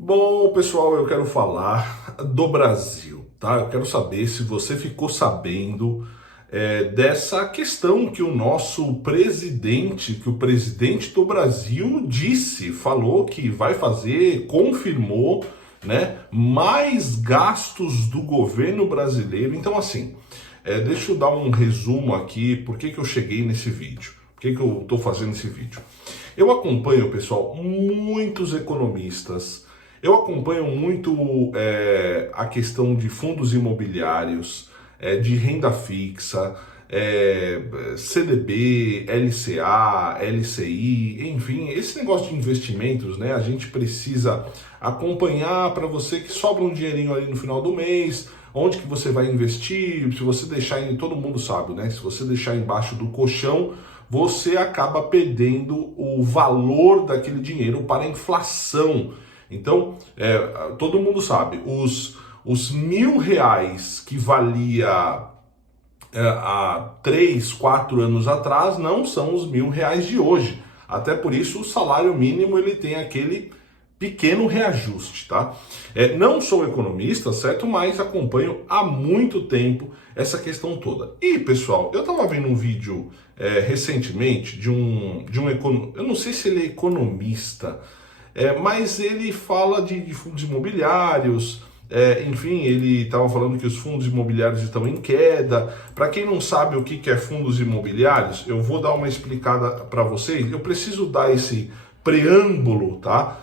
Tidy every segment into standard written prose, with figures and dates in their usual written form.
Bom, pessoal, eu quero falar do Brasil, tá? Eu quero saber se você ficou sabendo dessa questão que o nosso presidente, que o presidente do Brasil disse, falou que vai fazer, confirmou, né, mais gastos do governo brasileiro. Então, assim, deixa eu dar um resumo aqui, por que que eu cheguei nesse vídeo, por que que eu estou fazendo esse vídeo. Eu acompanho, pessoal, muitos economistas. Eu acompanho muito a questão de fundos imobiliários, de renda fixa, CDB, LCA, LCI, enfim, esse negócio de investimentos, né? A gente precisa acompanhar para você que sobra um dinheirinho ali no final do mês, onde que você vai investir, se você deixar em, todo mundo sabe, né? Se você deixar embaixo do colchão, você acaba perdendo o valor daquele dinheiro para a inflação. Então, todo mundo sabe, os R$ 1.000 que valia há 3, 4 anos atrás não são os R$ 1.000 de hoje. Até por isso o salário mínimo ele tem aquele pequeno reajuste, tá? Não sou economista, certo? Mas acompanho há muito tempo essa questão toda. E, pessoal, eu estava vendo um vídeo recentemente de um economista, eu não sei se ele é economista, mas ele fala de fundos imobiliários, enfim, ele estava falando que os fundos imobiliários estão em queda. Para quem não sabe o que é fundos imobiliários, eu vou dar uma explicada para vocês. Eu preciso dar esse preâmbulo, tá?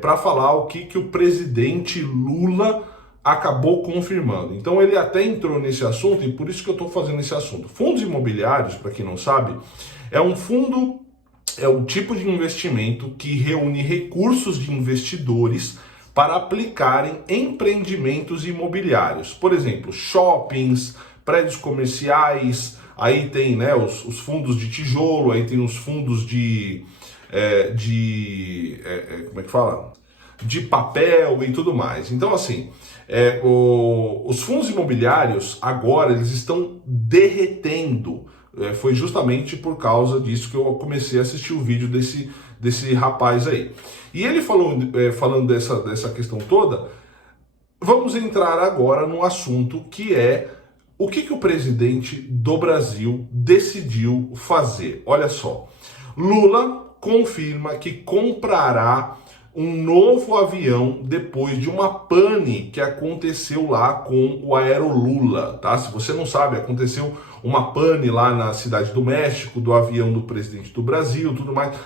Para falar o que o presidente Lula acabou confirmando. Então ele até entrou nesse assunto e por isso que eu estou fazendo esse assunto. Fundos imobiliários, para quem não sabe, é um fundo, é o tipo de investimento que reúne recursos de investidores para aplicarem em empreendimentos imobiliários. Por exemplo, shoppings, prédios comerciais, aí tem, né, os fundos de tijolo, aí tem os fundos como é que fala? De papel e tudo mais. Então, assim, os fundos imobiliários agora eles estão derretendo. Foi justamente por causa disso que eu comecei a assistir o vídeo desse rapaz aí. E ele falou, falando dessa questão toda, vamos entrar agora no assunto que é o que o presidente do Brasil decidiu fazer. Olha só, Lula confirma que comprará um novo avião depois de uma pane que aconteceu lá com o Aerolula, tá? Se você não sabe, aconteceu uma pane lá na Cidade do México, do avião do presidente do Brasil, tudo mais.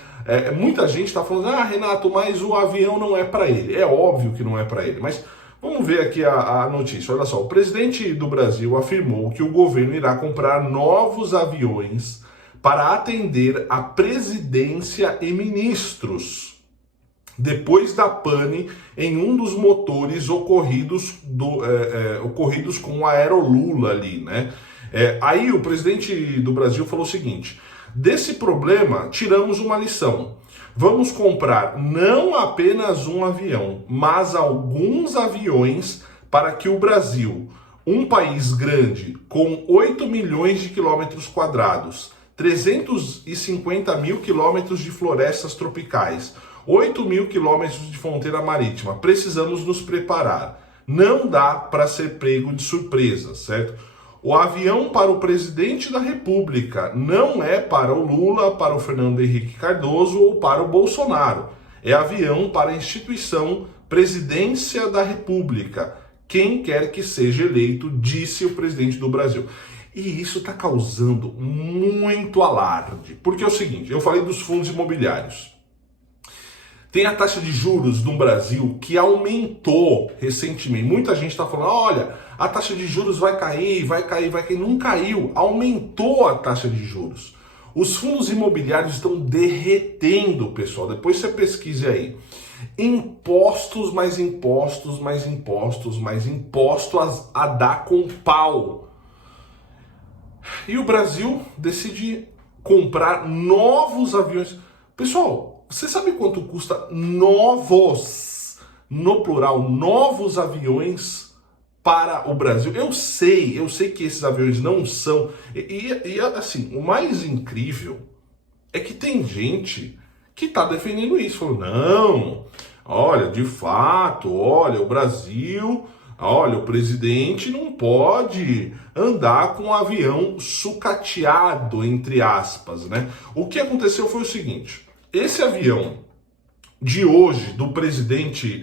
Muita gente está falando, Renato, mas o avião não é para ele. É óbvio que não é para ele, mas vamos ver aqui a notícia. Olha só, o presidente do Brasil afirmou que o governo irá comprar novos aviões para atender a presidência e ministros depois da pane em um dos motores ocorridos com o Aerolula ali, né? Aí o presidente do Brasil falou o seguinte: desse problema tiramos uma lição. Vamos comprar não apenas um avião, mas alguns aviões para que o Brasil, um país grande com 8 milhões de quilômetros quadrados, 350 mil quilômetros de florestas tropicais, 8 mil quilômetros de fronteira marítima, precisamos nos preparar. Não dá para ser pego de surpresa, certo? O avião para o presidente da República não é para o Lula, para o Fernando Henrique Cardoso ou para o Bolsonaro. É avião para a instituição Presidência da República. Quem quer que seja eleito, disse o presidente do Brasil. E isso está causando muito alarde. Porque é o seguinte, eu falei dos fundos imobiliários. Tem a taxa de juros no Brasil que aumentou recentemente. Muita gente está falando, olha, a taxa de juros vai cair, vai cair, vai cair. Não caiu, aumentou a taxa de juros. Os fundos imobiliários estão derretendo, pessoal. Depois você pesquise aí. Impostos, mais impostos, mais impostos, mais impostos a dar com pau. E o Brasil decide comprar novos aviões. Pessoal, você sabe quanto custa novos, no plural, novos aviões para o Brasil? Eu sei que esses aviões não são. E assim, o mais incrível é que tem gente que está defendendo isso. Falou, não, olha, de fato, olha, o Brasil, olha, o presidente não pode andar com um avião sucateado, entre aspas, né? O que aconteceu foi o seguinte, esse avião de hoje, do presidente,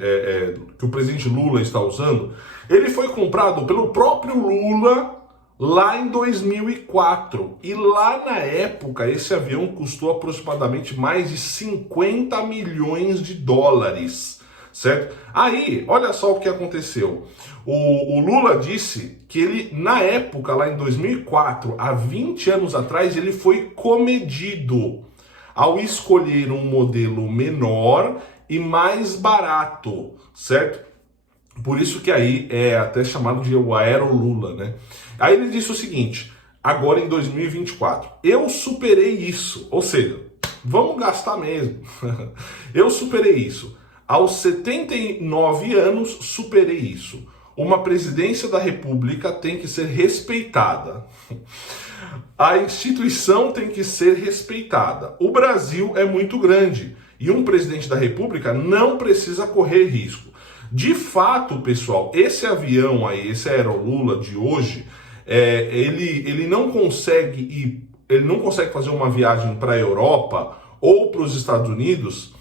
que o presidente Lula está usando, ele foi comprado pelo próprio Lula lá em 2004. E lá na época, esse avião custou aproximadamente mais de 50 milhões de dólares, certo? Aí, olha só o que aconteceu. O Lula disse que ele, na época, lá em 2004, há 20 anos atrás, ele foi comedido ao escolher um modelo menor e mais barato, certo? Por isso que aí é até chamado de o Aero-Lula, né? Aí ele disse o seguinte, agora em 2024, eu superei isso, ou seja, vamos gastar mesmo. Eu superei isso. Aos 79 anos, superei isso. Uma presidência da República tem que ser respeitada. A instituição tem que ser respeitada. O Brasil é muito grande e um presidente da República não precisa correr risco. De fato, pessoal, esse avião aí, esse Aero-Lula de hoje, ele não consegue fazer uma viagem para a Europa ou para os Estados Unidos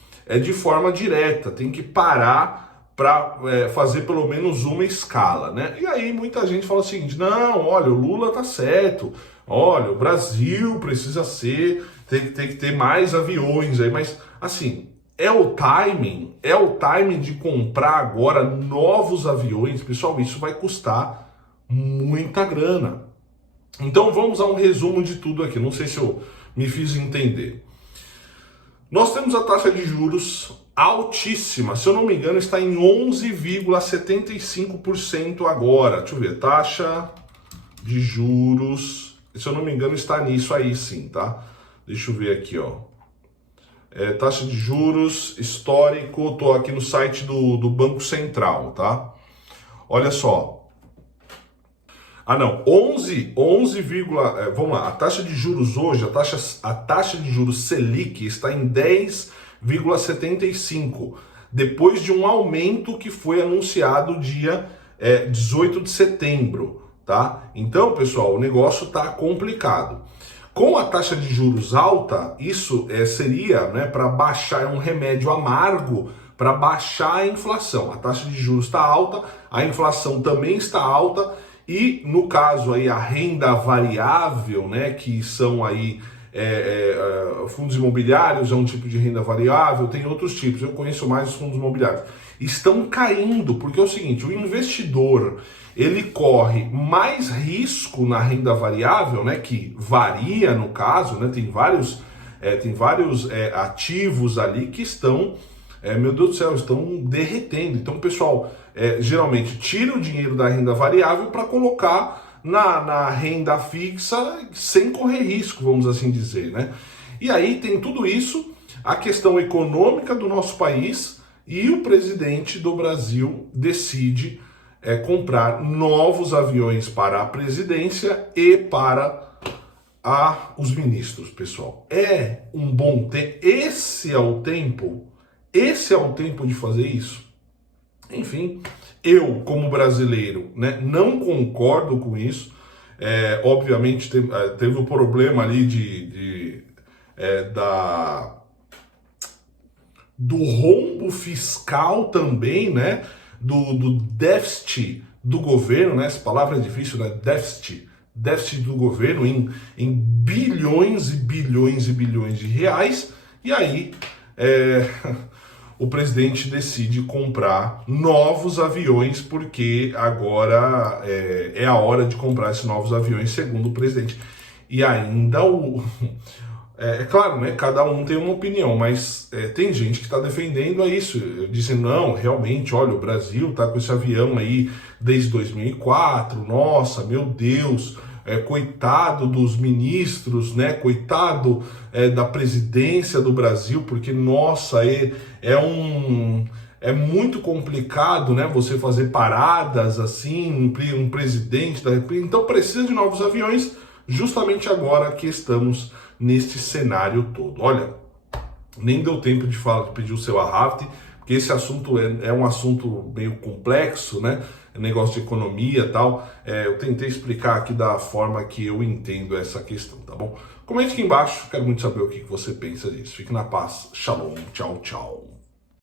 de forma direta. Tem que parar para fazer pelo menos uma escala, né? E aí muita gente fala o seguinte, não, olha, o Lula tá certo, olha, o Brasil precisa tem que ter mais aviões aí, mas assim, é o timing de comprar agora novos aviões, pessoal, isso vai custar muita grana. Então vamos a um resumo de tudo aqui, não sei se eu me fiz entender. Nós temos a taxa de juros altíssima, se eu não me engano está em 11,75% agora. Deixa eu ver, taxa de juros, se eu não me engano está nisso aí sim, tá? Deixa eu ver aqui, ó. Taxa de juros histórico, tô aqui no site do Banco Central, tá? Olha só. Ah não, 11, vamos lá, a taxa de juros hoje, a taxa de juros Selic está em 10,75, depois de um aumento que foi anunciado dia 18 de setembro, tá? Então, pessoal, o negócio tá complicado. Com a taxa de juros alta, isso seria, né, para baixar, é um remédio amargo para baixar a inflação. A taxa de juros está alta, a inflação também está alta, e no caso aí a renda variável, né, que são aí fundos imobiliários, é um tipo de renda variável, tem outros tipos, eu conheço mais os fundos imobiliários, estão caindo, porque é o seguinte, o investidor, ele corre mais risco na renda variável, né, que varia no caso, né, tem vários ativos ali que estão, meu Deus do céu, estão derretendo. Então, pessoal, geralmente tira o dinheiro da renda variável para colocar na renda fixa sem correr risco, vamos assim dizer, né? E aí tem tudo isso, a questão econômica do nosso país, e o presidente do Brasil decide comprar novos aviões para a presidência e para os ministros, pessoal. É um bom tempo, esse é o tempo de fazer isso? Enfim, eu, como brasileiro, né, não concordo com isso. Obviamente, teve o problema ali do rombo fiscal também, né? Do déficit do governo, né? Essa palavra é difícil, né? Déficit do governo em bilhões e bilhões e bilhões de reais. E aí, o presidente decide comprar novos aviões, porque agora é a hora de comprar esses novos aviões, segundo o presidente. E ainda claro, né, cada um tem uma opinião, mas tem gente que está defendendo isso, dizendo, não, realmente, olha, o Brasil está com esse avião aí desde 2004, nossa, meu Deus, coitado dos ministros, né, coitado da presidência do Brasil, porque, nossa, é muito complicado, né, você fazer paradas assim, um presidente da República, então precisa de novos aviões, justamente agora que estamos neste cenário todo. Olha, nem deu tempo de pedir o seu arraste, porque esse assunto é um assunto meio complexo, né? Negócio de economia e tal. Eu tentei explicar aqui da forma que eu entendo essa questão, tá bom? Comente aqui embaixo, quero muito saber o que você pensa disso. Fique na paz. Shalom, tchau, tchau.